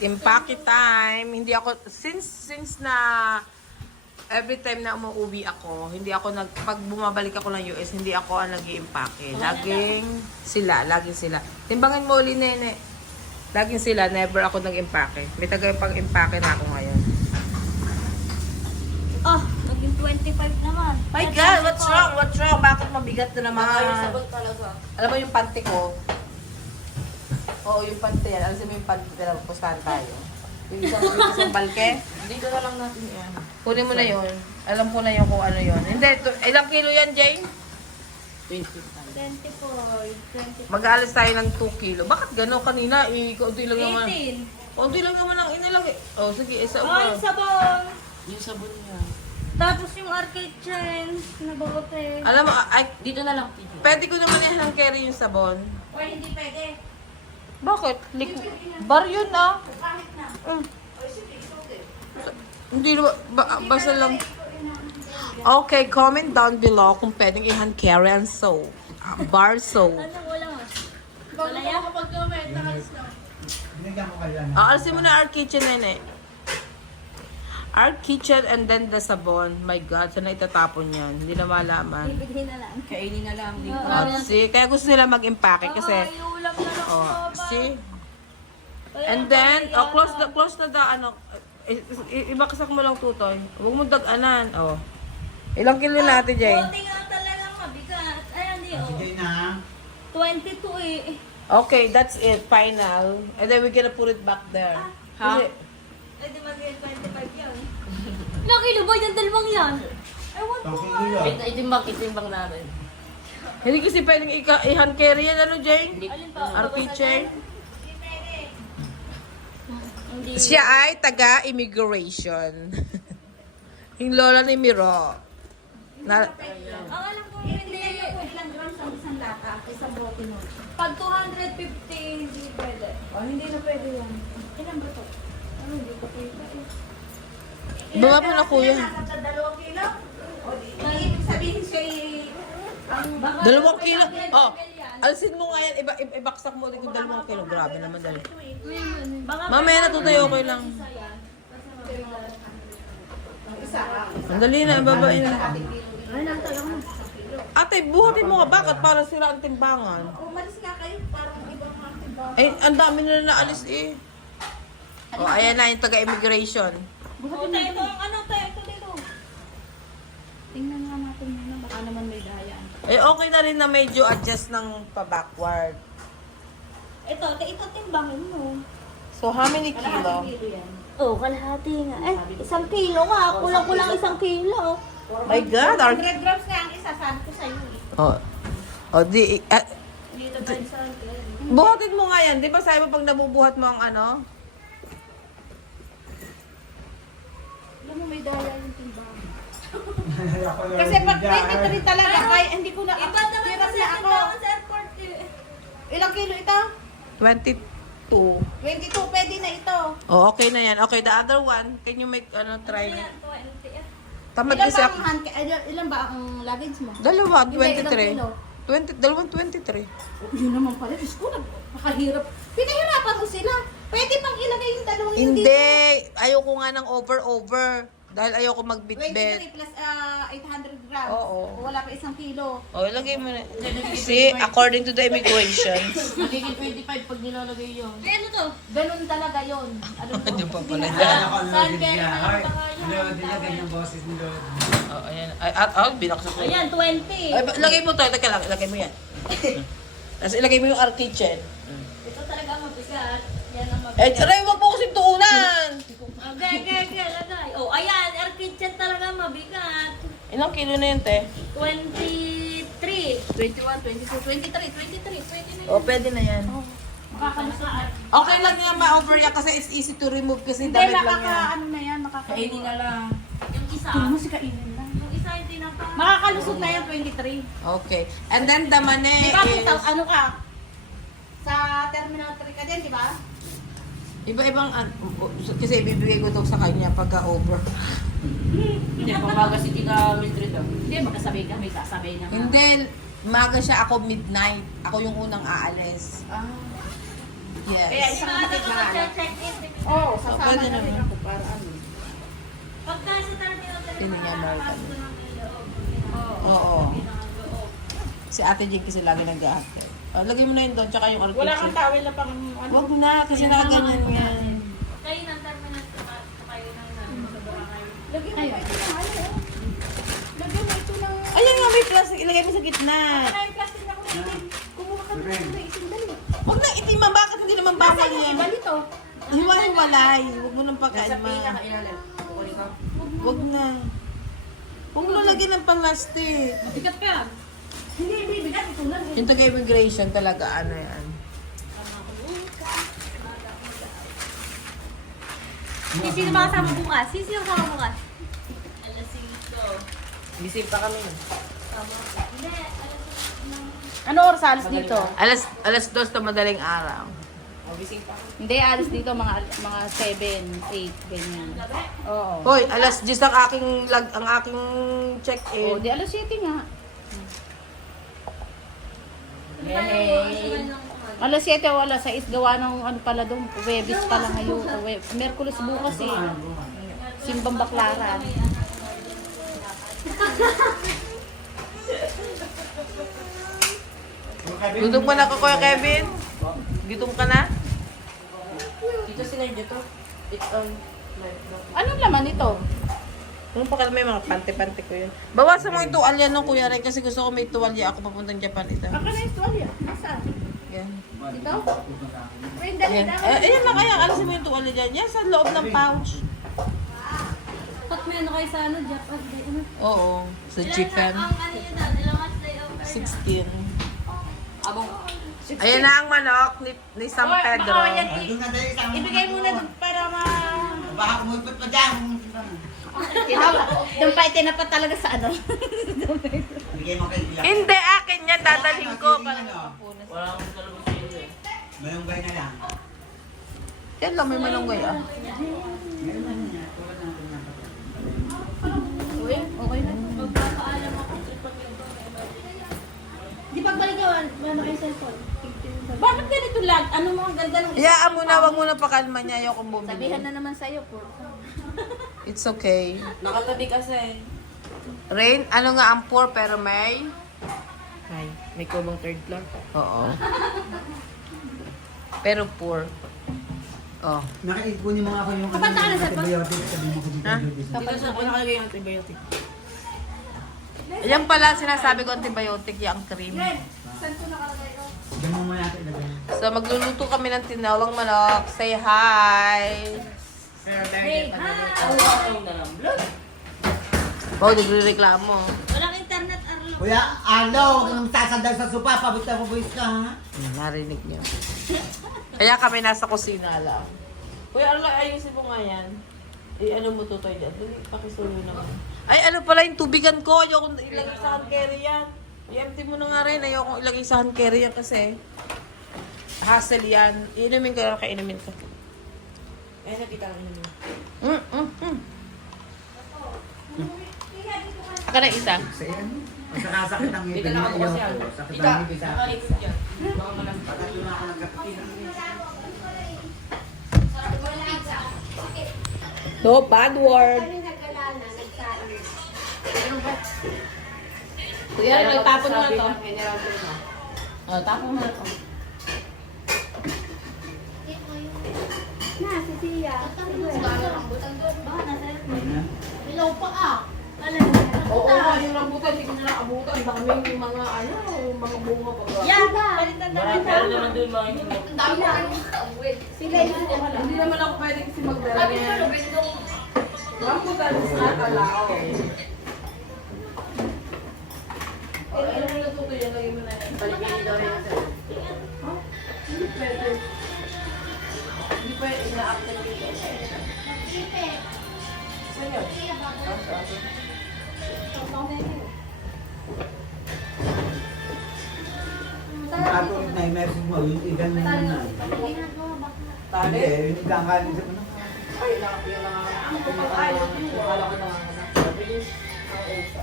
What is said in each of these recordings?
impake time. Hindi ako, since na every time na umuwi ako, hindi ako pag bumabalik ako ng US, hindi ako ang nag-i-impake. Laging sila. Timbangin mo uli, nene. Laging sila, never ako nag-impake. May tagay-pang-impake na ako ngayon. Oh, naging 25 naman. My God, what's wrong? What's wrong? Bakit mabigat na naman? Yung sabon talaga. Alam mo yung panty ko? Oo, yung panty yan. Alam mo yung panty na pustahan tayo. Yung isang balke. Dito na lang natin yan. Kunin mo na yun. Alam ko na yun kung ano yun. Hindi, ilang kilo yan, Jane? 24, 20. Mag-aalis tayo ng 2 kilo. Bakit gano'n kanina? Kaunti lang naman. 18. Kaunti lang naman ang inilang. Oh, sige, isa Oh, yung sabon. Yung sabon niya. Tapos yung arcade chain na bote. Alam mo, ay, Dito na lang, Pidyo. pwede ko naman i-hand carry yung sabon. O hindi pwede. Bakit? Bar yun ah. Kahit na. Hindi, basta lang. Okay, comment down below kung pwedeng i-hand carry ang soap. Bar soap. Ano wala mo? Palaya? Binigyan ko kayo na. Alisin mo na our kitchen, nene. Our kitchen and then the sabon. My God, saan na itatapon yan? Hindi na malaman. Ibigay na lang. Kainin na lang dito. See, kaya gusto nila mag-impake kasi, Ay, ulam na lang. oh, see? And then, oh, close na the, ano, ibakasak mo lang tutoy. Huwag mo dag-anan, oh. Ilang kilo natin, Jay? Bote nga talagang mabigat. Ay, hindi oh. Sige na. 22 eh. Okay, that's it. Final. And then we're gonna put it back there. Ha? Kasi- Ay, di mag 25 yan. Ilang kilo ba yung dalawang yan? Ewan ko nga. Pangkilo. Itimbang namin. Hindi kasi pwedeng i-hand carry yan, ano, Jay? Alin pa? Our kitchen. Hindi pwede. Hindi. Siya ay taga-immigration. Yung lola ni Miro. Na, Ang alam ko hindi. Ilang grams ang isang lata? Isang bote nun. Pag 250, hindi pwede. oh, hindi na pwede yan. Ilan ba to? Ano, hindi ko pwede eh. Baba mo na, kuya. Nasa 2 kilo? Ang ibig sabihin siya baka 2 kilo. Oh, yan. alisin mo nga yan. Ibaksak mo ulit yung 2 kilo. Grabe naman dali. Baka Mamaya natutayo, okay lang. Ang dali na, ibabain na. Ay, natala mo. Ate, buhatin mo nga. Bakit? Para sira ang timbangan. Umalis nga kayo, parang ibang mga timbang. Ay, ang dami na naalis eh. O, ayan na yung taga-immigration. Buhatin tayo ito, ang ano tayo ito dito. Tingnan nga natin yun, baka naman may dayaan. Eh, okay na rin na medyo adjust ng pa-backward. Ito timbangin mo. So, how many kilo? Kilo yan. Oh, kalahati nga. Eh, 1 kilo nga. Kulang-kulang 1 kilo. My God, our... 100 grams nga ang isa, sabi ko sa'yo eh. Oh, di... Dito tayo sa akin. buhatin mo nga yan. Di ba sabi mo pag nabubuhat mo ang ano? Alam mo, may daya yung timbang. Kasi pag 23 talaga, kaya hindi ko na... Iba naman kasi ang tawag sa airport eh. Ilang kilo ito? 22. 22, pwede na ito. Oh, okay na yan. Okay, the other one, can you make, try? Yan, 20 eh. Tamad Ilan kasi ba ako. ang ilan ba ang luggage mo? Dalawa, Hindi, ilang 23. kilo? Dalawang 23. Oh, yun naman pala. Diyos ko, nakahirap. Pinahirapan mo sila. Pwede pang ilagay yung dalawang yun dito. Hindi! Ayoko nga ng over-over. Dahil ayoko magbitbit. 23 plus 800 grams. Oo. Wala pa 1 kilo. Oh, ilagay mo na. See, according to the immigration. Magiging 25 pag nilalagay yun. Ay, ano to? Ganun talaga yun. Alam mo, Hindi pa pala. Saan kaya naman Hoy, baka yan? Lord, nilagay yung boses ni Lord. Oh, ayan. Ay, binaksak ko. ayan, 20. Ay, lagay mo to. Teka lang, ilagay mo yan. Tapos ilagay mo yung our kitchen. Ito talaga mabigat. Yan ang mabigat. Eh, Ray, wag mo kasi tuunan! Okay, lagay. Oh, ayan, air kitchen talaga mabigat. Ilang kilo na yun, te? 23. 21, 22, 23, 23. Pwede na yun. Oh, pwede na yan. Makakalusot. Okay lang yan, ma-over yan kasi it's easy to remove kasi Hindi, damit lang yan. ano na yan. Kainin na lang. Yung isa. Tingnan mo si kainin lang. Yung isa hindi na pa. Makakalusot na yan, 23. Okay. And then the mane Di ba, is... ano ka? Sa Terminal 3 ka din, di ba? Iba-ibang... kasi ibibigay ko to sa kanya pagka over. Hindi, pamaga si Tita Mildred ah. Hindi, magkasabay ka. May sasabay na. Hindi, maga siya ako midnight. Ako yung unang aalis. Kaya Yes. isang Mga kapit na anak. check-in. Oo, sasama pwede na rin naman. ako para ano. Pagka sa terminal, Hindi niya American. Oo. Oo. Si Ate Jane kasi lagi nag-aakit. Lagay mo na yun doon, tsaka yung arcade. Wala kang tawel na pang ano. Wag na, kasi nakaganyan yan. Kayo ng terminal, kayo ng sa barangay. Lagyan mo ito ng ano. Lagyan mo ito ng... Ayan nga, may plastic. Ilagay mo sa gitna. Ano yung plastic na kumitin? Kumuha ka na ito na isin dali. Huwag na itima, bakit hindi naman bawal Nasaan yung yan? iba nito? Hiwa-hiwalay. Huwag mo nang Nasa pagkaima. pinaka-ilalim. Kukunin ko. Huwag na. Huwag mo lagyan ng plastic. Bigat ka. Hindi, bigat. Ito lang. Yung taga-immigration talaga, ano yan. Sino ba kasama bukas? Sino kasama bukas? Alas 5. Gising pa kami. Hindi, alas Ano oras alis dito? Alas 2 na madaling araw. Gising pa kami. Hindi, alis dito mga 7, 8, ganyan. Oo. Hoy, alas 10 ang aking check-in. Oh, di alas 7 nga. Hey. Alas 7 o alas 6 gawa ng ano pala doon. Webis pala ngayon. Merkulis bukas eh. Simbang Baklaran. Gutom ka na ka, Kuya Kevin? Gutom ka na? Dito sila dito. It's on. Anong laman ito? Ano pa kami mga pante-pante ko yun. Bawasan mo yung tuwalya ng Kuya Ray kasi gusto ko may tuwalya ako papuntang Japan ito. Baka na yung tuwalya. Nasaan? Yan. Dito? Friend, dali Ayan. na. Ayan na kaya, alisin mo yung tuwalya dyan. Yan sa loob ng pouch. Pat may ano kayo sa ano, Japan. Ano? Oo, sa Japan. Ang ano yun na, ilang day over. 16. Abong. Ayan na ang manok ni San Pedro. Ibigay mo na doon para ma... Baka kumulpot pa dyan. Doon pa itinapat talaga sa ano. Bigay mo kay Ilang. Hindi, akin yan. Dadalhin ko. Wala Wala akong talabog sa iyo eh. Malunggay na lang. Yan lang, may malunggay ah. Meron na niya. Tulad natin na. Okay na. Magpapaalam ako pag Di pagbalik gawan, ano kayo cellphone? Bakit ganito lang? Ano mo ang ganda ng Iyaan mo na, wag mo na pakalma niya. Ayoko bumili. Sabihan na naman sa'yo po. It's okay. Nakatabi kasi. Rain, ano nga ang poor pero may? Ay, may kumang third floor. Oo. Pero poor. Oh. Nakiikunin mo nga ako yung Kapag na sa antibiotic. Sabi mo ko dito. Ha? Dito sa ako nakalagay yung antibiotic. Yan pala sinasabi ko antibiotic, yung cream. Diyan mo muna natin ilagay. So magluluto kami ng tinawang manok. Say hi! Hey, ha! Ang dalang blood. Wow, nagre-reklamo. Walang internet, Arlo. Kuya, Arlo, kung sasandal sa sopa, pabuta mo boys ka ha? Narinig niyo. Kaya kami nasa kusina lang. Kuya, Arla, ayusin mo nga yan. Ano mo tutoy dyan? Dali, pakisulo naman. Ay, ano pala yung tubigan ko? Ayoko ilagay sa hand carry yan. I-empty mo na nga rin. Ayoko ilagay sa hand carry yan kasi hassle yan. Inumin ko lang, kainumin ko. Eh, nakita ko yun. Aka na isa. Sa iyan. Masakasakit ang Dito ngipin lang mo. ako kasi ano. Sakit Ika, ang ngipin sa akin. nakalikod dyan. Baka malang Tatlo na ako nagkapatid. No bad word. Kuya, nagtapon mo na to. Oh, tapos mo na to. Na, si Tia. Ilaw pa ah. Oo, yung rambutan, hindi ko nila abutan. Dami yung mga, mga bunga pa. Yan! Palitan na rin Meron naman doon mga hindi. Sila yung Hindi naman ako pwede kasi magdala niya. Rambutan sa kalao. Ano mo natuto yan? Lagay mo na yan. Palipili daw yun sir. Hindi pwede. Hindi pwede. Ina-active dito. Saan yun? Ako na i-message mo, yung igan mo na. Tali? Hindi, yung igan ka rin sa mga. Ay, nakapila na nga. Ako pa tayo. Akala ko na nga. Mabilis. Ang usa.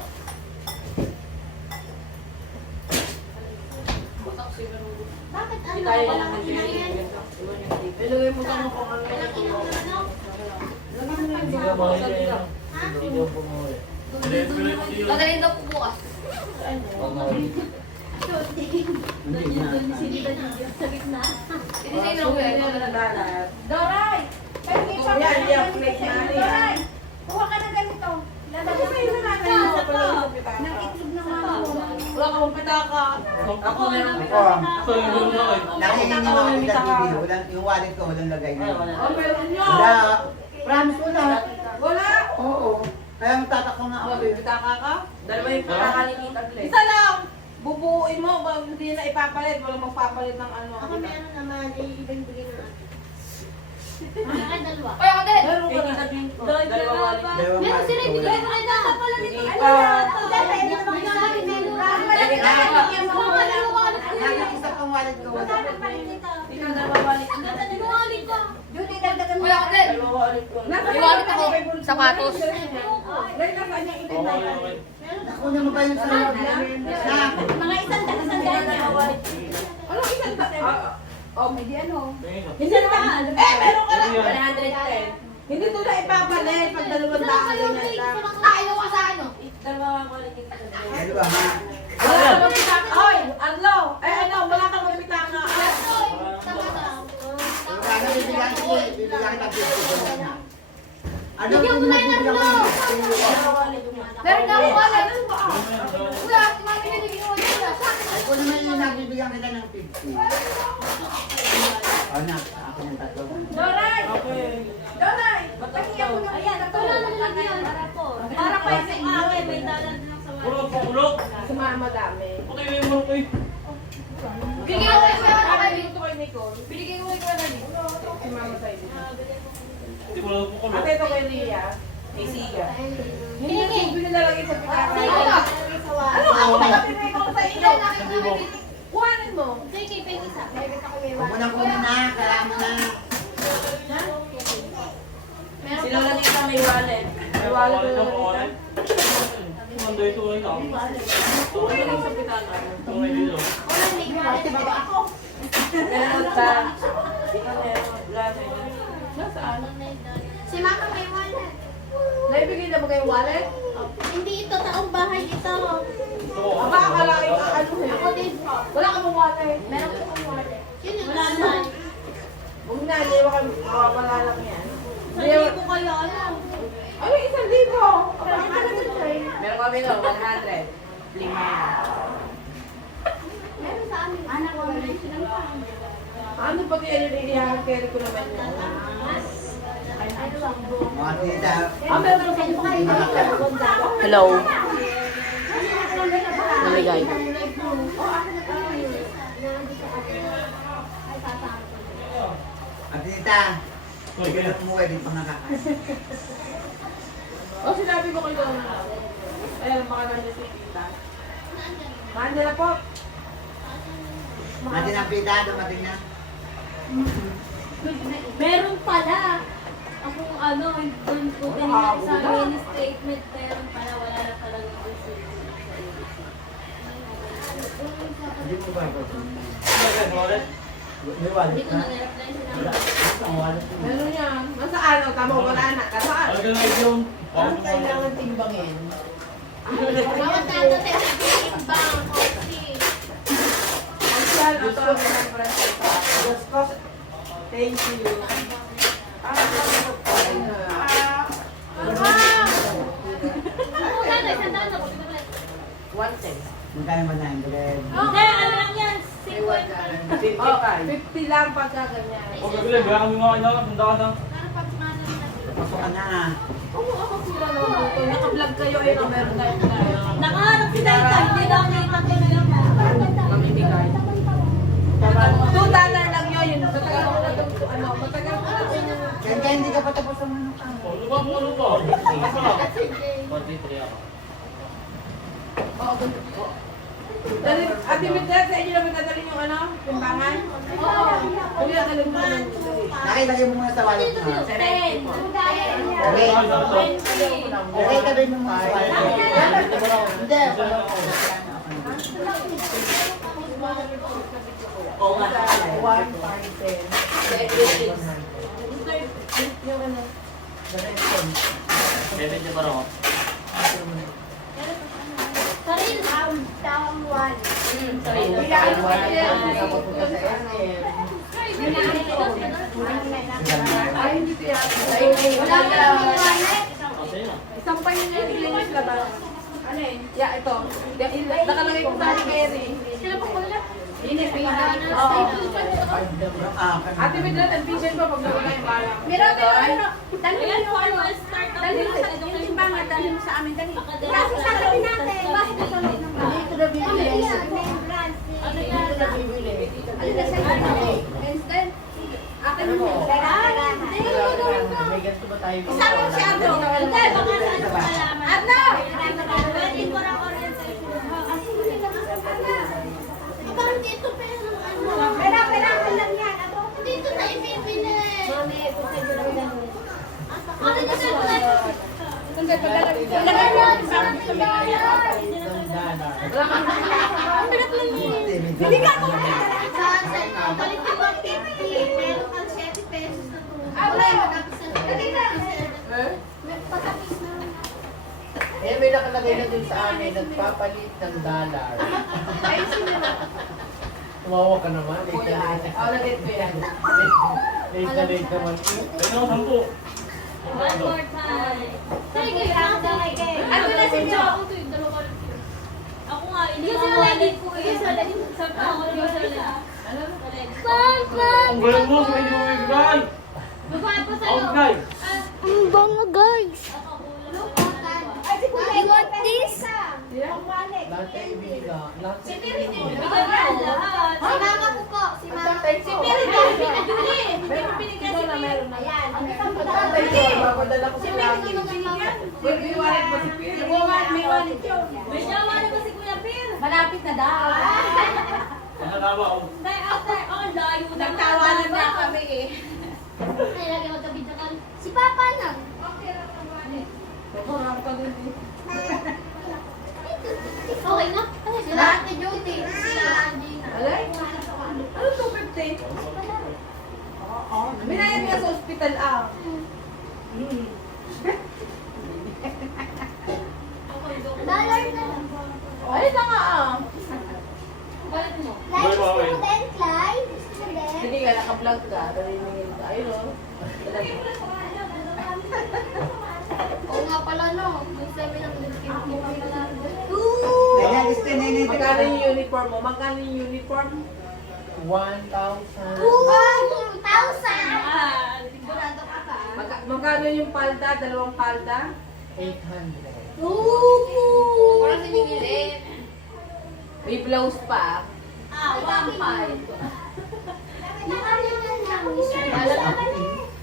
Batak siguro. Bakit ano? Hindi tayo Walang lang kinain. Ilagay mo sa mukha kami. Walang ano? Hindi ka makikita yun. Hindi ka pumuwi. Dadalhin daw po bukas. Hindi na. Sa gitna. Doray! Yan, yan, plate na yan. Kuha ka na ganito. Kasi sa'yo na natin mo pala sa pitaka. Nang itlog na mama. Wala ka mong pitaka. Ako na lang. Ako, So, yun lang eh. nakikinig ako kita TV. Yung wallet ko, walang lagay Ay, na. wala. Oh, meron yun. Wala. Promise wala. Wala. Oo. Kaya magtatak ko nga ako. Oh, may pitaka ka? Dalawa yung pitaka ni Tita Glenn. Isa lang! Bubuuin mo, hindi na ipapalit. Walang magpapalit ng ano. Ako may ano naman, ibang bigay na. Bakit dalawa? Ay, ako din! Meron ka na. Dalawa wallet. Dalawang Meron wallet sila, ko, ibigay wala. mo rin na. Pala nito. Hindi Ano pa. na? Dahil hindi naman sa akin. Lagi isa pang wallet ko, wala. Ikaw dalawa wallet. Judy, dagdagan mo. Wala ako din. Dalawa wallet ko. May wallet ako. Sapatos. Dahil nasa kanya itin na yan. Ako na ba yung sa loob namin? Na. Mga isang daan niya. Anong isang tayo? Oh, may di ano. Isang daan. Meron ka na. 110. Hindi to na ipapalit pag dalawang daan ganyan lang. Ayaw ka sa ano? Ano ba ha? Wala ka bang pitaka? Oy, Arlo! Ay, ano, wala ka bang pitaka? Ano bibigyan ko? Bibigyan kita 50. Ano Bigyan mo na yung bibigyan Arlo. ko? Meron na ako alam. Wala, si mami na naging wala sa akin. Ay, kung naman yung nabibigyan kita ng 50. Anak, ako ng tatlo. Doray! Okay. Doray! Pakiyak mo na. Ayan, ito na nalagyan. Para pa yung akin, may dalan lang sa wala. Ulog po, ulog. Sumama dami. Okay, may mulok eh. Bigyan ko yung kaya Dito kay Nicole. Binigay ko yung kaya Sumama sa'yo. Hindi ko lang po kulog. Ate, ito kay Ria. Kay Sia. Hindi Hingi. ko nilalagay sa pitaka. Sige ba? Ano ako nakapinay ko sa inyo? Kuhanin mo. Sige, pwede sa. Huwag mo na kunin na, kailangan mo na. Si Lola Nita may wallet. May wallet na Lola Nita. Mandoy ito ay lang. Okay lang sa pitaka. Okay dito. Meron ka. Ikaw meron. Wala na yun. Nasaan? Si mama may wallet. Naibigay na ba kayong wallet? Hindi ito, taong bahay ito. Aba, akala kayo ano eh. Ako din po. Wala ka bang wallet? Meron po akong wallet. Yun yung wala naman. Huwag na, hindi ka mawawala lang yan. Hindi ko kayo alam. Ano, 1,000? Aba, akala ko siya. Meron kami no, 100. Lima. Meron sa amin. Anak ko na yung sinampang. Ano pag yan yung i-carry ko naman yun? Mga tita. Meron ka Hello. Naligay. Mga tita. Huwag ka na umuwi, di pa nakakain. O, sinabi ko kayo na. Ayun, baka nandiyan si Tita. Nandiyan na po. Natin ang pita, dumating na. Meron pala. Ako ano, doon ko kanina sa mini statement, meron pala, wala na pala ng Hindi mo ba ito? May wallet Hindi ko na. na nireply sila. Wala. Ang wallet ko. Meron yan. Nasaan? O, tama, wala na. Nasaan? Ay, ganun ay yung. Ang kailangan timbangin. Bawat nato tayo sa bang coffee. Ang saan, ito ang mga Diyos ko. Thank you. Muna na, isang daan ako. 110. Magkano ba na yung bread? Hindi, ano lang yan? 50. 50 lang pagka ganyan. Huwag ka bilhin, kaya kami mga ina, handa ka na. Pasok ka na. Oo, ako sila lang dito. Naka-vlog kayo, ayun ang meron tayo tayo. Nakaharap si Daita, hindi daw kita ko meron. Mamimigay. $2 lang yun. Matagal ko na ito. Ano, matagal ko na ito. Kaya hindi ka pa tapos ang ano ka. Oh, lupa mo, lupa. Asa ka? 133 ako. Ate Mildred, sa inyo naman dadalhin yung ano? Timbangan? Oo. Kung yung dadalhin mo naman. Nakilagay mo muna sa wallet mo. 10. Okay. Ano to? Okay, tabi mo muna sa wallet mo. Hindi. Oo nga. 1, 5, 10. Yung ano, the response. Bebe niya pa rin ako. Saril, down one. Ay, hindi ko yan. Wala ka lang mga Oh, sa'yo na. Isang pa yung nilinis na ba? Ano eh? Yeah, ito. Nakalagay ko sa Kerry. Sila pa wala. Ate Midlan, ang vision ko pag nawala yung balang. Meron. Dalhin mo ano. Dalhin mo sa yung simbangan. Dalhin mo sa amin. Dalhin. Kasi sa tabi natin. Bakit ito ulit ng bahay? Dito na bibili. Ano na siya? Wednesday? Akin mo. May ganito ba tayo? Isama mo si Abdo. Hindi, baka sa ano malaman. Abdo! Pwede ko lang orientation. Bakit dito pero ano? Pera lang yan. Abdo, dito na ibibili. Mami, kung sa'yo lang yan. Ano na sa'yo lang? Kung sa'yo lang yan. Ilagay mo yan. Sa bayan. Ang bigat lang yun. Hindi ka ako balik ka ba? Meron kang 7 pesos na to. Lagay na. Patapis na. Eh, may nakalagay na dun sa amin, nagpapalit ng dollar. Ay, sino na? Tumawa ka naman. Oh, nagit ko yan. Late na late naman. Ano, 10. One more time. Sige, ako na kay. Ano na si Jo? Ako nga, hindi ko wallet ko eh. Sa ako yung wallet. Ang galing mo, may hindi mo bibigay. Babae pa sa'yo. Out, guys. Ang bango, guys. You want this? Lahat ay ibigay. Lahat ay Bigyan ibigay. mo lahat. Si mama ko po. Si mama. Si Piri ko. Pinabili. May pinigyan si Piri. Ayan. Papadala ko Si sa Piri ko binigyan. Pwede yung wallet mo si Piri. May wallet yun. May wallet ko si Kuya Pir. Malapit na daw. Ang nalawa ako. Dahil after, oh, layo na. Nagtawanan na kami eh. Ay, lagi magkabidyo ka. Si Papa na. Sobrang pa dun eh. Okay na? Sila Ate Judy. Sila Gina. Alay? Ano 250? Minayan niya sa ospital ah. Dollar na. Ay, na nga ah. Balik mo. Bye, bye. Hindi ka, naka-vlog ka. Nariningin ka. Ayun o. Oo nga pala no. May 7 ang Ayan, este, nene. Magkano yung uniform mo? Magkano yung uniform? 1,000. 1,000! Sigurado ka ba? Magkano yung palda? Dalawang palda? 800. Parang sinigili. May blouse pa. 1,500.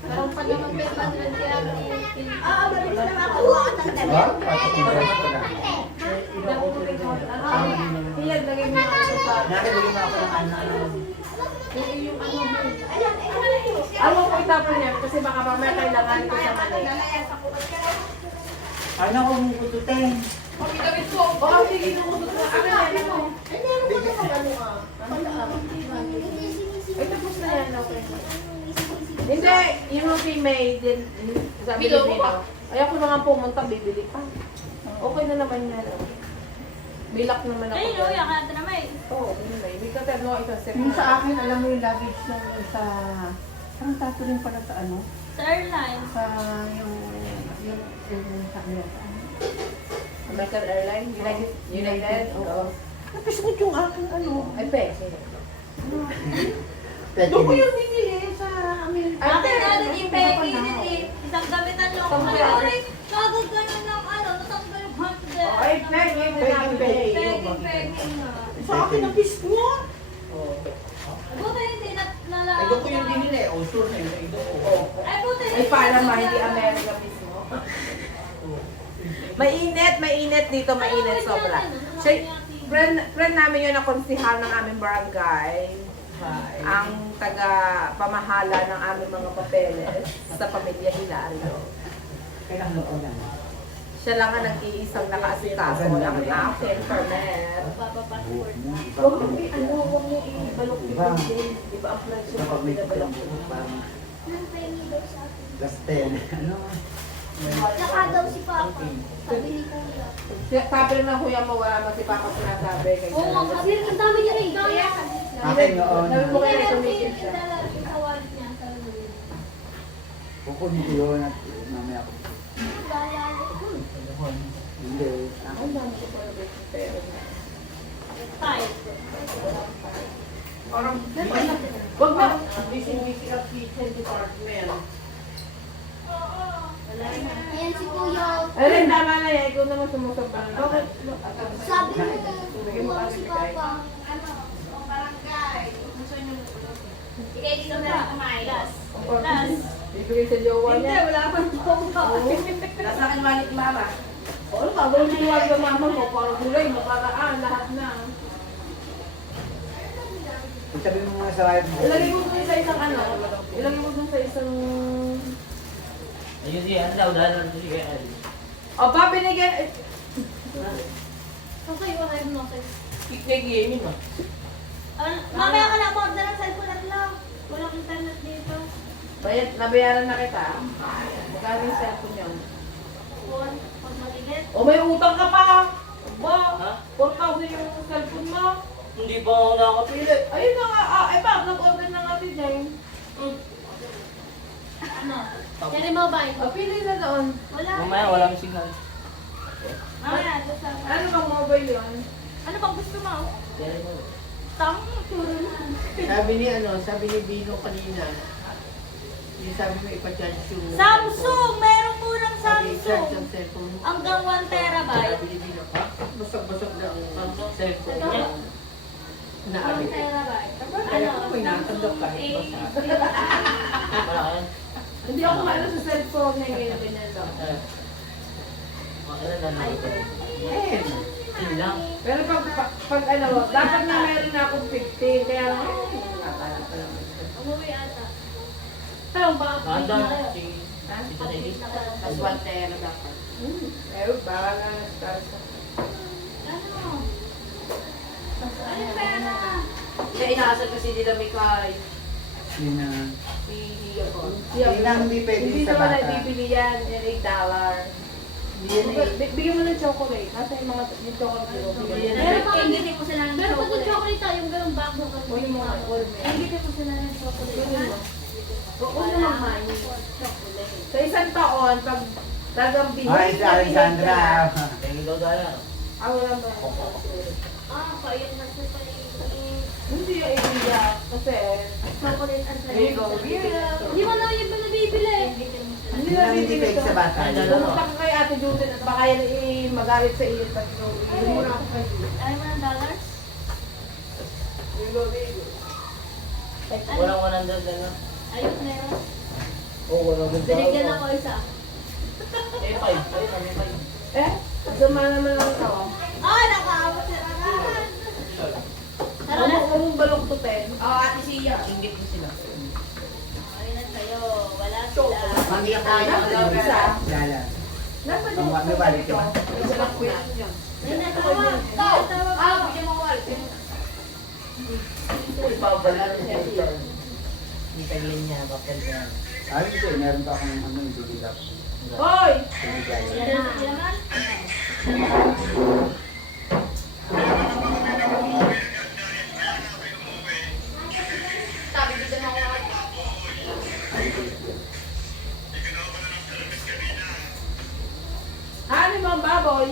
Parang pa naman pero 100 kaya mabilis na makakuha ka ng Ba? Patitigan ko na. Iyan, lagay mo yung ano sa... Nakabili na ako ng ano. Yung ano mo. Ayaw ko itapon niya kasi baka mamaya kailangan ko sa mali. Ano kung kututin? Baka sige nung gusto ko. Ano yan? Ay, tapos na yan. Okay. Hindi, yung female din. Sabi ni Nino. Ayaw ko na nga pumunta, bibili pa. Okay na naman yan. Bilak naman ako. Ay, no, yung kanta naman eh. Oo, may. May katerno isang second. Yung sa akin, alam mo yung luggage na sa... Parang tato rin pala sa ano? Sa airlines. Sa yung sa kanila. American Airlines? United? Oo. Napisngot yung aking ano. Ay, peke. Doon ko yung binili sa Amerika. Bakit natin yung Becky din eh. Isang gamitan lang ako. Ay, kagod ka na ng ano, natanggal yung handle. Ay, peke. Peking na. Sa akin, napisngot. Buti hindi nalaman. Ay, doon ko yung binili. O, sure na yun. Ay, doon ko. Ay, buti Ay, para ma, hindi America mismo. Mainit dito, mainit sobra. Siya, friend namin yun na konsihal ng aming barangay. Ang taga-pamahala ng aming mga papeles sa pamilya Hilario. Kailangan ko na. Siya lang ang nag-iisang nakaasikaso. Walang akin, Fernet. Buhok mo. Iba Huwag mo huwag mo ibalok Diba? din. Iba ang flash yung Kapag may pinabalak mo. kulang, parang Nang penny daw sa akin. gasten. Ano? Saka daw si Papa. Sabi ni Kuya. Sabi rin ng kuya mo, wala naman si Papa sinasabi. Kaya Oo, kasi ang dami niya rin. Kaya Akin noon. Sabi mo kaya Kaya tumigil siya. sa wallet niya. Sabi mo yun. Kukunin ko yun at mamaya ako. Hindi. Ang dami ko pala ba yung pera na. parang, Huwag na. Busy ang kitchen department. Ayan si Kuya. ayun, tama na yan. Ikaw naman sumusabang na. Bakit? Sabi mo, kuha si Papa. Ikay dito na kumain. Bibigay sa jowa niya. wala akong jowa. Nasa akin malit mama. O, ano ka? Gawin mo yung sa mama mo. Parang gulay, makaraan, lahat na. Itabi mo muna sa wire mo. Ilagay mo dun sa isang ano. Ilagay mo dun sa isang... Ayun siya, ang daw, dahil ang siya. O, pa, binigyan. Okay, wala yung notes. Kikigyan yun ah. Mamaya ka na order ng cellphone at lang. Walang internet dito. Nabayaran na kita. Magkano yung cellphone yun? Phone, pag maligit. O, may utang ka pa. Ba, Ha? 4,000 yung cellphone mo. Hindi pa ako nakapili. Ayun na nga. Bakit nag-order na nga si Jane? Ano? Yan yung mobile. Pili na doon. Wala. Mamaya walang signal. Mamaya, basta. Ano bang mobile yun? Ano bang gusto mo? Yan mo. Tama, turo na. Sabi ni Bino kanina. Yung sabi mo ipa-charge yung... Samsung! Meron po ng Sabi, charge Samsung. ang cellphone mo. Hanggang 1 terabyte. Sabi ni Bino, ha? Basag-basag na ang Samsung cellphone cellphone. niya. 1 Naabi. terabyte. Kaya ko may nakatandok kahit basa. Wala ka yan. Hindi ako maano sa cellphone niya ngayon, ganyan lang. Makailan na natin. Eh, Yun lang. Pero pag ano, dapat na meron na akong 15. Kaya lang, nakakala pa lang. Umuwi ata. Pero ba? Nanda, si Tita Nelly. Tapos 1 tera dapat. Pero baka na start. Ano? Ano pera? Siya inaasal kasi nila may kay. Yun na. Si Hia ko. Yun na hindi pwede Hindi sa naman bata. naibibili yan. Yan $8. Hindi yan eh. Bigyan mo ng chocolate. Nasa yung mga yung chocolate mo. Bigyan mo. Meron pa inggitin ko sila ng chocolate. Meron pa yung chocolate yung ganung bag mo. Huwag yung mga formal. Inggitin ko sila ng chocolate. Huwag mo naman. Chocolate. Sa isang taon, pag tagambihin. Ay, si Alexandra. Kaya daw dala. Wala ba? Ah, paiyak na siya pa Hindi yung iiyak. Kasi, chocolate and there you go. Yeah. Hindi mo na yung nabibili. Hindi Yun na ang hindi pwede sa bata. Ay, dalawa. Pumunta ka kay Ate Judith at baka yan magalit sa iyo. Tatlo. Hindi mo na ako kay Judith. Ayaw mo ng dollars? There you go, there you go. Walang 100 dala. Ayun, meron. Oo, walang 100. Binigyan ako isa. Eh, 5. Ayun, may 5. Eh, suma naman lang ito. Ah, nakaabot na agad. Tara na. Huwag mong balok to, Ted. Ate Sia. Ingit ko sila. Ayun na sa'yo. Wala sila. Pag-iyak tayo. Isa. Lala. Nasa Ang may balik ka ba? Isa lang po yan dyan. Ayun na, tawag. Tawag. Bigyan mo wal. Uy, babala na siya. Hindi tayo niya, papel niya. Ay, hindi. Meron pa akong ano, hindi lang. Hoy! Pinigay. Yan na, ilaman. Ano yung mga baboy?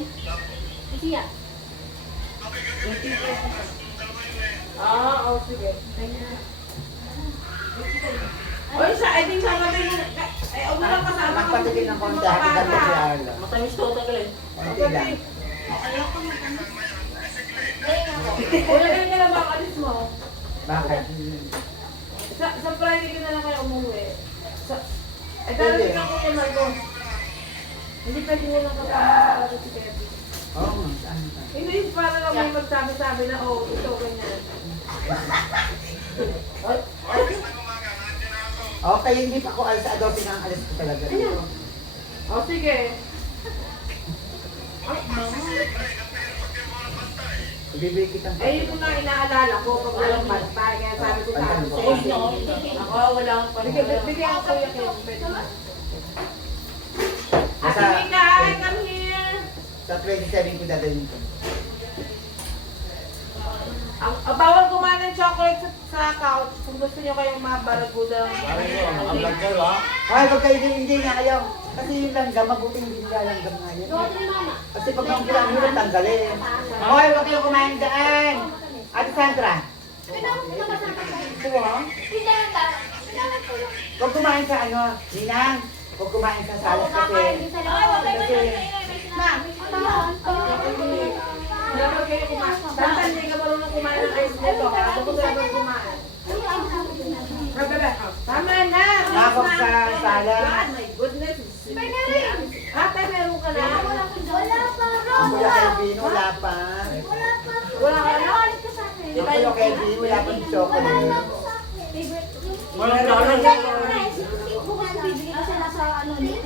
Siya. Oh, sige. Oy, siya, I think siya natin yung... Eh, huwag mo lang kasama. Magpatigil ng konti. Hati ka si Arla. Matamis to, tagal eh. Konti lang. Wala ka na lang baka alis mo. Bakit? Sa Friday ka na lang kayo umuwi. Darating ako kay Marco. Hindi pwede mo lang kasama sa si Kevin. Oo, saan ka? Hindi, para lang may magsabi-sabi na, oh, ito, ganyan. Okay, hindi pa ako alis sa adosin ang alis ko talaga. O, sige. Ibibigay kitang Eh, yun na inaalala ko pag walang bantay. Kaya sabi ko sa akin, ako wala akong panigay. Bigyan ako kuya kayo. Pwede ba? Ate Mika, come here. Sa 27 ko dadalhin ko. Bawal kumain ng chocolate sa couch. Kung gusto nyo kayong mabaraguda. Ay, wag kayo hindi nga kayo. Kasi yung langgam, mabuting hindi nila langgam nga yun. Kasi pag ang bilang nila, tanggalin. Hoy, wag kayo kumain daan. Ate Sandra. Huwag kumain sa ano, Ninang. Huwag kumain sa salas kasi. Dapat kayo kumain. Dapat hindi ka marunong kumain ng ice nito. Ako ko dapat kumain. Tama na! Nakapag sa salas. God, my goodness. Ate, meron ka na? Wala pa. Ang Kuya Kelvin, wala pa. Wala ka na? Yung Kuya Kelvin, wala pa ng chocolate.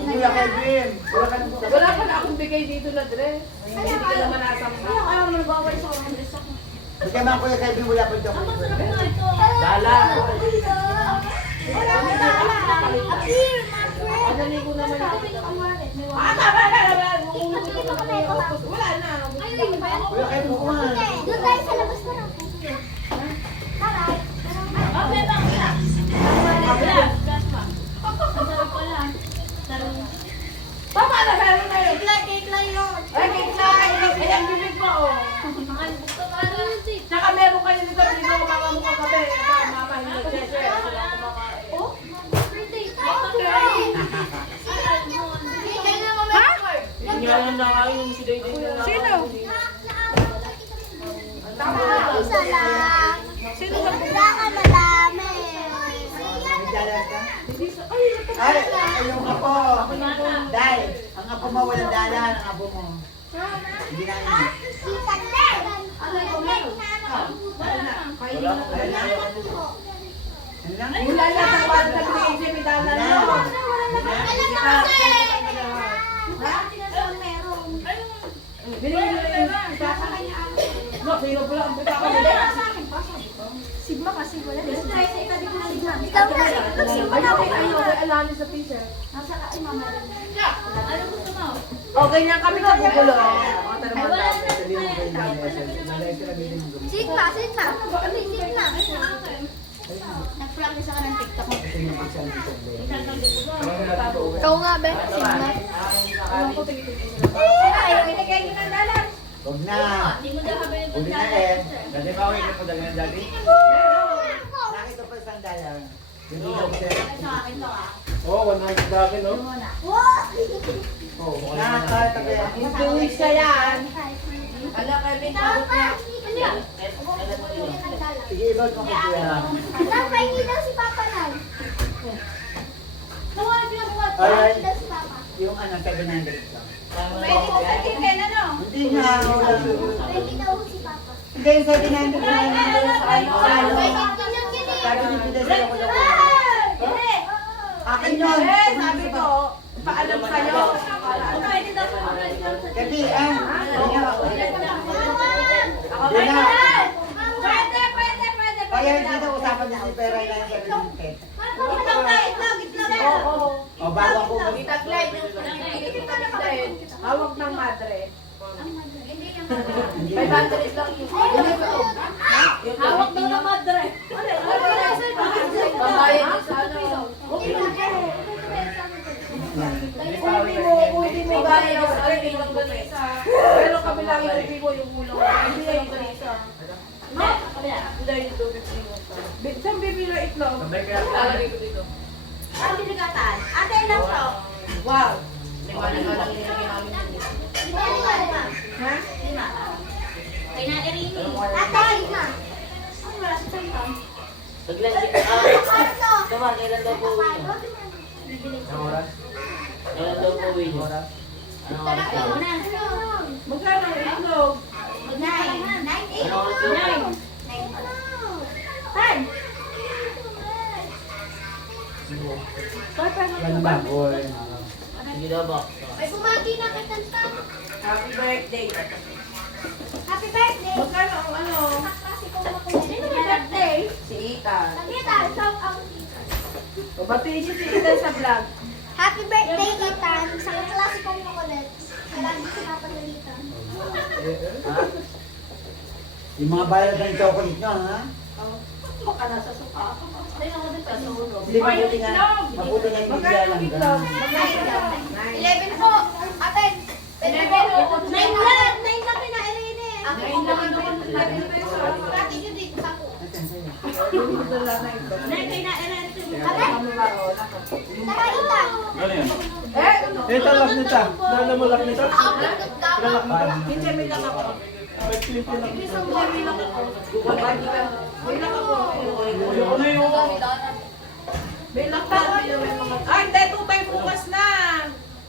Kuya Kelvin, wala ka ng chocolate. Wala pa na akong bigay dito na dress. Hindi ka naman nasama. Bigyan mo ang Kuya Kelvin, wala pa ng chocolate. Dala. Madali ko naman ito. Tama na! Wala na. Kuya Kelvin, kumain. Doon tayo sa labas na lang. Tara. Tama na, meron na yun. Cake lang yun. Ay, kikla! Ay, ang bibig mo, oh. Tsaka meron kayo nito, hindi mo kumamamukha kape. Mama, hindi ko cheche. Tingnan na nga yung si Day Day na. Sino? Isa lang. Sino ba? Wala ka madami. May dala ka? Ay, yung apo. Dahil, ang apo mo walang dala, ang apo mo. Hindi na yun. Sikat din. Ano lang? Wala na sa bata na pinigay may dala na. Alam mo kasi. Meron. Binigay nyo na yun. No, sino pala ang pita ko nila? Sigma kasi wala. Ikaw kasi. Sigma na ako. Alani sa teacher. Nasa ka, ay mama. O, ganyan kami kagugulo. O, tara mo. Sigma. Kami Sigma. Nag-practice ako ng TikTok mo. Ikaw nga, be. Sigma. Ay, pinigay ko ng dalan. Huwag na. Huli na eh. Dali ba, huwag na po dali ng dali? Nakita pa isang dala. Hindi na po Oo, 100 dati, no? Nakakata kaya. In 2 weeks na yan. Ala, Kevin, pagod na. Sige, ibag mo ko kuya. Napahingi daw si Papa Nal. Alright. daw si Papa. Yung ano, 700 ka. Pwede mo sa chicken, ano? Hindi nga. wala. Pwede daw si Papa. Hindi, yung 700 na yun. Sabi ni Pides na ako lang. Akin yun. Eh, sabi ko, paalam sa'yo. Pwede daw si Papa. Kasi, hindi nga ako. Ako ba? Pwede. Kaya hindi na usapan niya si Pera na yung 700. Oo. O, bago ako. Kita Clyde, kita Clyde. Hawak ng madre. 500 lang yung hawak daw ng madre. Pambayad din sa ano. Hindi mo bayad yung sa akin ng ganisa. Pero kami lang yung hindi mo yung ulo. Hindi yung ganisa. Hindi yung tubig mo. Saan bibila itlog? Lalagay ko dito. Ang binigatan. Ate, ilang to? Wow. Lima lang nilagay namin dito. Ha? Kaya na Erini. Ate, lima. Ang wala sa tampang. Tama, kailan daw po uwi niyo? Kailan daw po uwi niyo? Magkano ang itlog? 9. 9. 10. Ganun ba, boy? Sige daw ba? Ay, bumati na kitang Happy birthday. Happy birthday! Magkano ang ano? Sino may birthday? Si Ethan. Nakita, shout out. O, batiin niyo si Ethan sa vlog. Happy birthday, Ethan! Sa kaklase kong makulit. Lagi pinapagalitan. Ha? Yung mga bayad ng chocolate nyo, ha? Baka nasa sopa. Hindi, mabuti nga. Mabuti nga hindi Magkano lang itlog? gano'n. 11 po! Aten! 11 po! 9 lang! 9 lang pinailin eh! 9 lang ang naman natin peso. Pati nyo dito, 10. Dito lang na ito. Tara, Ethan! Eh, Ito lak nita. Dala mo lak nita. hindi may lang ako. Hindi sa mga may lang ako. Bumabagi ka. May lang ako. Ano yung... May lang ka. May mga... Ay, hindi. Tutay bukas na.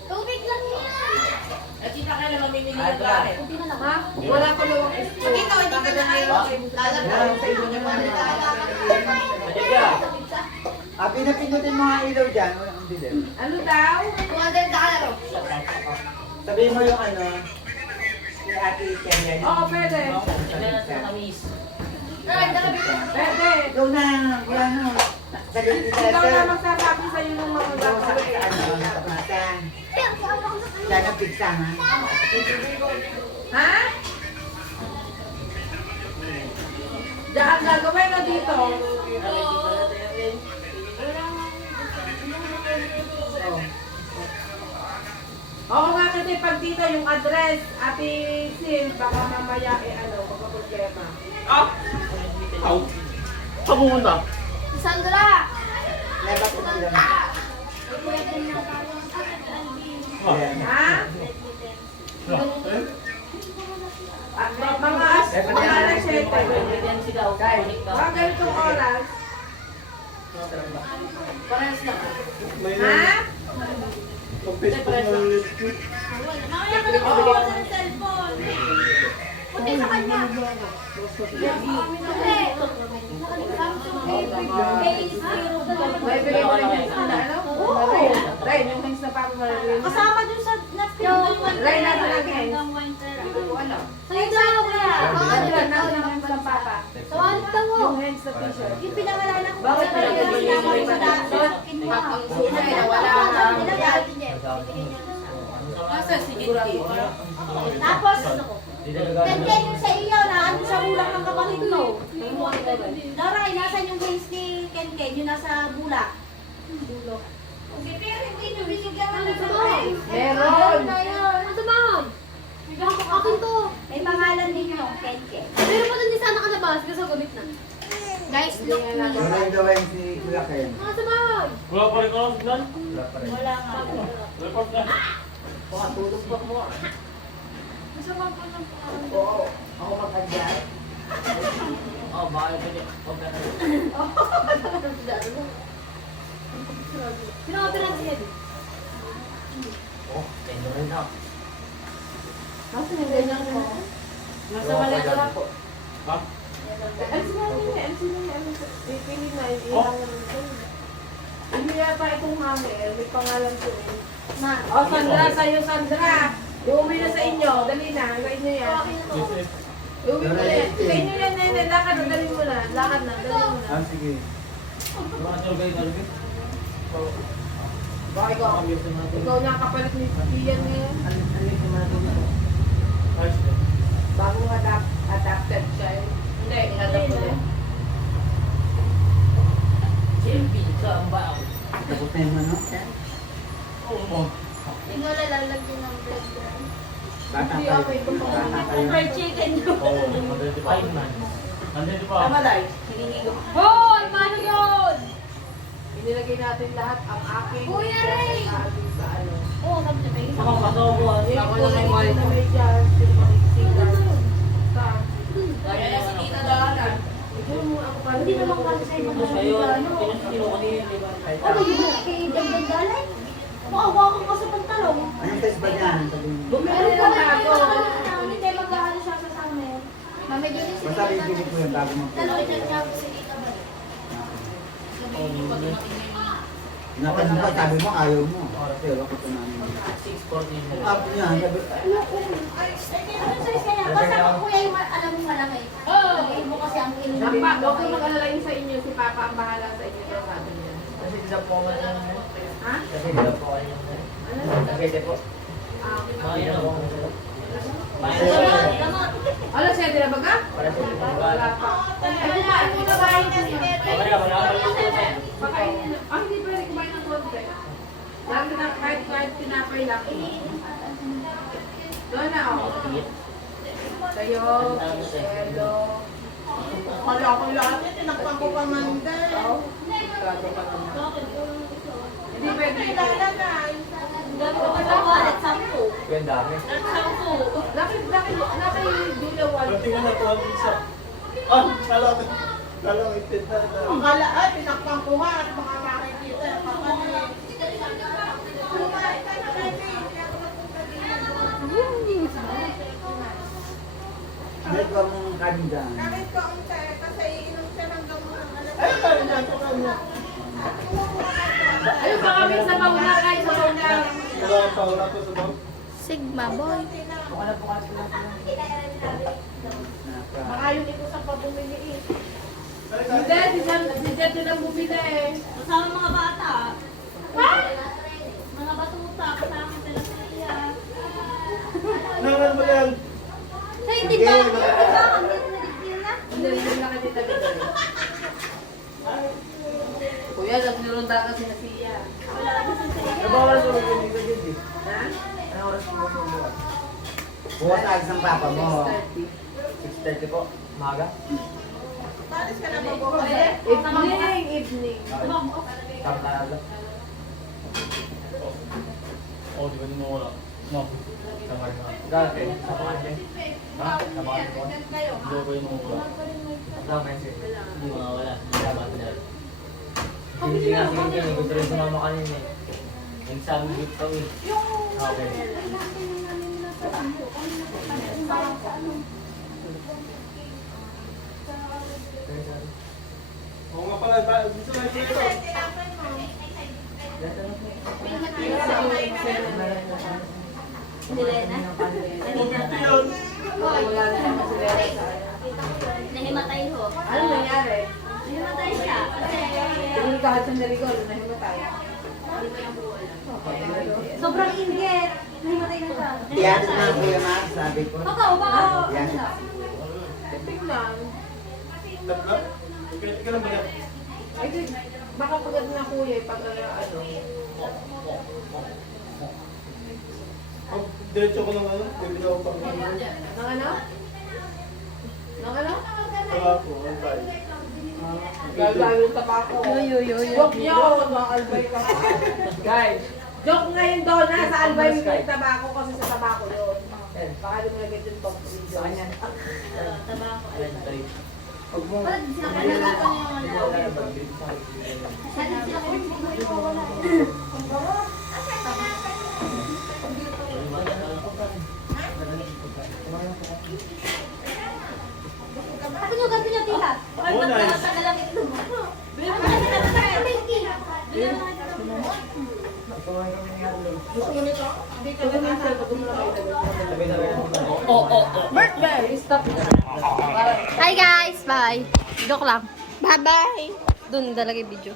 Tubig lang yan! At kita ka na mamimili ng bakit. Ha? Wala ko lang ang school. Ikaw, hindi ka na kayo. Pinapindutin mga ilaw dyan. Walang dilim. Ano daw? $200. Sabihin mo yung ano, si Ate Kenya. Oo, pwede. Sabi na sa kamis. Pwede. Ikaw na, wala na. Sabihin kita, Ikaw sir. na magsasabi sa'yo ng mga Ikaw sa gagawin. ano, sa matan. Sana pizza, ha? Ha? Diyan gagawin o dito? Oo nga kasi pag dito yung address, Ate Sil, baka mamaya magka-problema. Aw. Saan mo muna? Sandra! Never to be done. Ha? At mga alas 7. Yan sigaw. Kunik daw. Mga ganitong oras. Parehas lang. Ha? Pag-Facebook mo ulit. Mamaya ka nag-uwi ng cellphone. Puti sa kanya. May bigay mo rin yung na ano? Oo. Ray, yung hands na parang marami. Kasama dun sa napkin. Ray, nasa lang hands. Ano? Sa'yo daw kaya. Ano lang, nasa lang hands ng papa. Tawalin ka mo. Yung hands na t-shirt. Yung pinangalala ko. Bakit Sa pinangalala pagkakas mo? na ako sa napkin mo. Nasa si Kitty. Tapos, ganyan yung sa iyo na ano sa bulak ng kapatid mo. Daray, nasan yung hands ni Ken Ken? Yung nasa bulak. Pero hindi nyo binigyan ng Meron. Ano ba? Akin to. May pangalan ninyo, Ken Ken. Pero pa din sana nakalabas kasi gunit na. Guys, look. Wala yung gawin si Kuya Ken. Mga sabay. Wala pa rin ka lang, Sinan? Wala pa rin. Wala nga. Wala pa rin. Baka tulog ba mo? Oo, ako magkadya. Oh, baka pwede. Huwag ka na. Sino ka pinag-siyad? Oh, pwede rin na. Nasaan yung ganyan mo? Nasa malito na po. Ha? Alis na yun eh. Alis na yun. Pipili na. Ilang naman ito. Hindi yata itong hammer. May pangalan ko eh. Ma. O, Sandra, sa'yo, Sandra. Iuwi na sa inyo. Dali na. Iuwi nyo yan. Iuwi mo yan. Iuwi nyo yan, nene. Lakad na. Dali mo na. Lakad na. Dali mo na. Sige. Mga tulgay ka rin. Baka ikaw nakakapalit ni Ian ngayon. Ayos na. Bagong adapted siya eh. Hindi, inadapt ko din. Siyempre, ka ang baon. Tapos na yung ano? Oo. Ikaw lalagyan ng bread. Bata Hindi, kayo. okay. Ito pa Bata kayo. Fried chicken yun. Oo, 105 man. Nandito pa. Tama, Day. Hoy! Paano yun? Inilagay natin lahat ang aking Kuya Ray! sa ano. Oo, sabi niya pa Ako patobo. Yung kulay na may jazz, yung makikita. Sa, Kaya na si Tita Dana. ikaw mo ako pa. Hindi naman kasi sa ibang Ano sa'yo? ano. Pinasino ko niya, di ba? Ano yun? Kay Dagdag Dalay? Makawakan ka sa pantalong. Anong test ba yan? Sabihin mo. Bumili Ano lang ako. Hindi mag-ano siya sa summer. Mami, yun yung Basta bibigit ko yung bago mo. Dalawa dyan niya po si Tita Bal. Oo, di ba? Natanong ka, sabi mo ayaw mo. Pero ako tumanin. 6:14. Tapos niya, sabi, Ano size kaya? Basta ako kuya yung alam mo malaki. Oo. Mo kasi ang ilong. Huwag kang mag-alala yung sa inyo, si Papa ang bahala sa inyo daw sabi niya. Kasi di na po ako yan. Ha? Kasi di na po ako yan. Kasi di po. Mga yun ako. Ala, siya din na baga? Para sa mga Wala pa. Ay, kumain mo na ba yun niya? Okay ka, wala ka lang. Pakainin na. Ah, hindi pwede kumain ng konti. Lagi na kahit tinapay lang. Doon na ako. Sa'yo, Elo. Kala ko lahat yan, tinakpan ko pa man din. Gado ka naman. Hindi pwede. Yan dami. Laki Julia Wal. Tingnan na ito ang isa. Ah, kala ko itinda na. Ang kala, ay, tinakpan ko nga at mga makikita. Papanin. kahit ko mong kanida. Kahit ko ang tayo, kasi iinom siya ng gamot ng alam. Ayun pa kami sa mauna kahit sa mauna. Wala pa sa bawah. Sigma boy. Baka yung ito sa pabumili eh. Hindi, si Jet din ang bumili eh. Kasama mga bata. Ha? Mga batuta, kasama sila sa iya. Nangan mo yan. Sa hindi ba? Hindi ba? Ang ganda na. Hindi rin lang kasi tabi. Kuya, nagsinunta kasi na siya. Wala na sa iya. Nabawal ko rin dito dito. Ha? Ano oras mo bubuhat? Bukas agad ng papa mo. 6:30 po. Maga. Palis ka na mabuhay. Evening. Tama na agad. Oh, di ba mo wala? No. Tama na. Dati, sa pangalan. Ha? Sa pangalan ko. Hindi ko yung wala. Tama yun. Hindi mawawala. Hindi dapat na. Hindi nga sige yun. Gusto rin sumama kanina eh. Yung sa aming gift ko eh. Okay. Oo nga pala. Gusto na dito. Dilena. Yun. Wala na naman si Vera. Nahimatay ho. Ano nangyari? Nahimatay siya. Kasi Yung kahit sandali ko, nahimatay. sobrang inggit. Nahimatay na siya. Iyan na Kuya Max, sabi ko. Baka, baka. Yan. Tignan. Tatlo? Ikaw lang ba yan? Ay, baka pagod na kuya, pag ano. Oh, diretso ko ng ano? Bibili ako pang ano? Nang ano? Nang ano? Tabako, ang tayo. Gagayo yung tabako. Joke niyo, mga albay ka. Guys, joke ngayon doon na sa albay yung tabako kasi sa tabako yun. Baka di mo nag-get yung top video. Tabako. Huwag mo. Wala din sila kanilatan yung ano. Sana sila ganti niyo tita. Ay, Oh, nice. magdala na lang ito mo. Birthday! Stop. Hi guys, bye. Joke lang. Bye-bye. Doon talaga yung video.